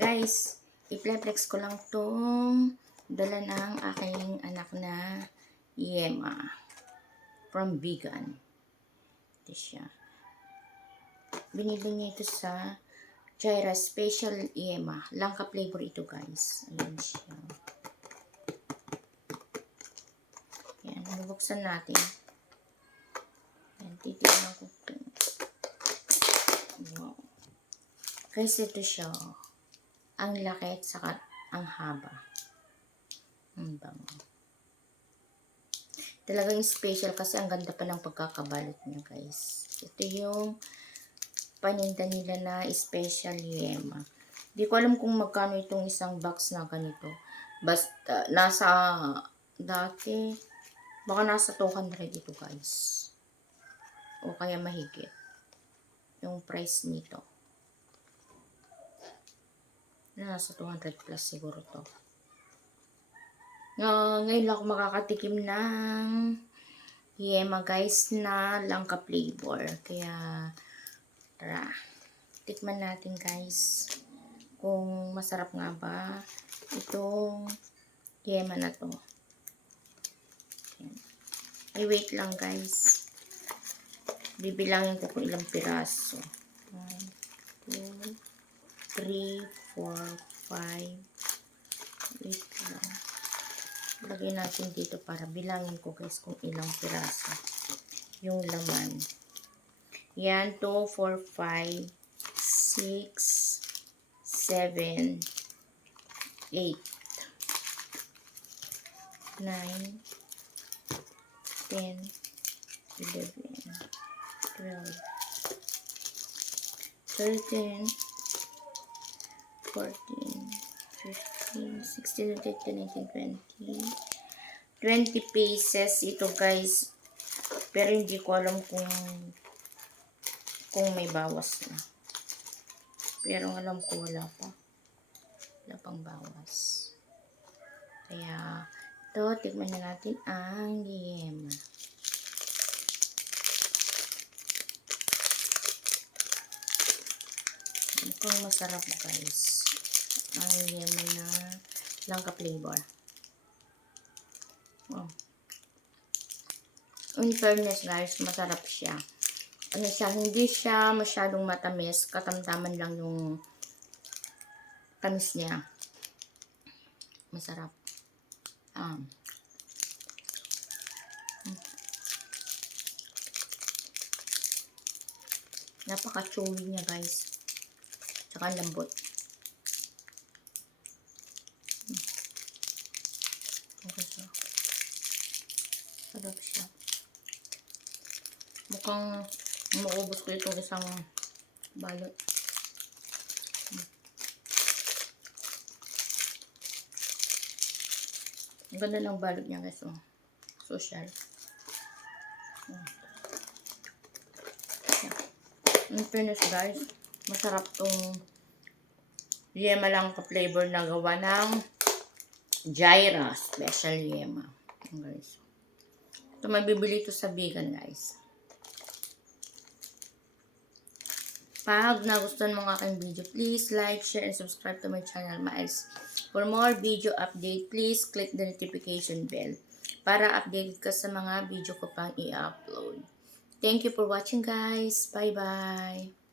Guys, i-flex ko lang tong dala ng aking anak na Yema from Vegan. Ito siya. Binili niya ito sa Jaira Special Yema. Langka flavor ito, guys. Ayan siya. Ayan, nabuksan natin. Ayan, titignan ko ito. Wow. Guys, ito siya. Ang laki at saka ang haba. Ang bango. Talagang special kasi ang ganda pa ng pagkakabalot niya, guys. Ito yung paninda nila na special Yema. Di ko alam kung magkano itong isang box na ganito. Basta nasa dati baka nasa 200 ito, guys. O kaya mahigit yung price nito. Nasa 200 plus siguro to. Ngayon lang ako makakatikim ng Yema, guys, na langka flavor. Kaya tara, tikman natin, guys, kung masarap nga ba itong Yema na to. Ay, wait lang, guys. Bibilangin ko kung ilang piraso. 1, 2, 3, 4, 5. Wait lang. Lagay natin dito para bilangin ko, guys, kung ilang piraso yung laman. Yan, 2, 4, 5, 6, 7, 8, 9, 10, 11, 12, 13, 14, 15, 16, 17, 19, 20. 20 pieces ito, guys. Pero hindi ko alam kung may bawas na. Pero alam ko wala pa. Wala pang bawas. Kaya ito, tikman na natin ang Yema. Mukhang masarap, guys. Ang Yema na langka flavor. Wow. In fairness, guys, masarap siya. Ano siya, hindi siya masyadong matamis. Katamtaman lang yung tamis niya. Masarap. Napaka-chewy niya, guys. Tsaka lambot. Okay, so. Sarap siya. Mukhang maubos ko itong isang balot. Ang ganda ng balot niya, guys. Oh. Social. In fairness, guys, masarap tong Yema lang ka-flavor na gawa ng Jaira Special Yema. Guys. Ito, mabibili ito sa Vegan, guys. Pag nagustuhan mo ang aking video, please like, share, and subscribe to my channel, Miles. For more video update, please click the notification bell para updated ka sa mga video ko pang i-upload. Thank you for watching, guys. Bye-bye.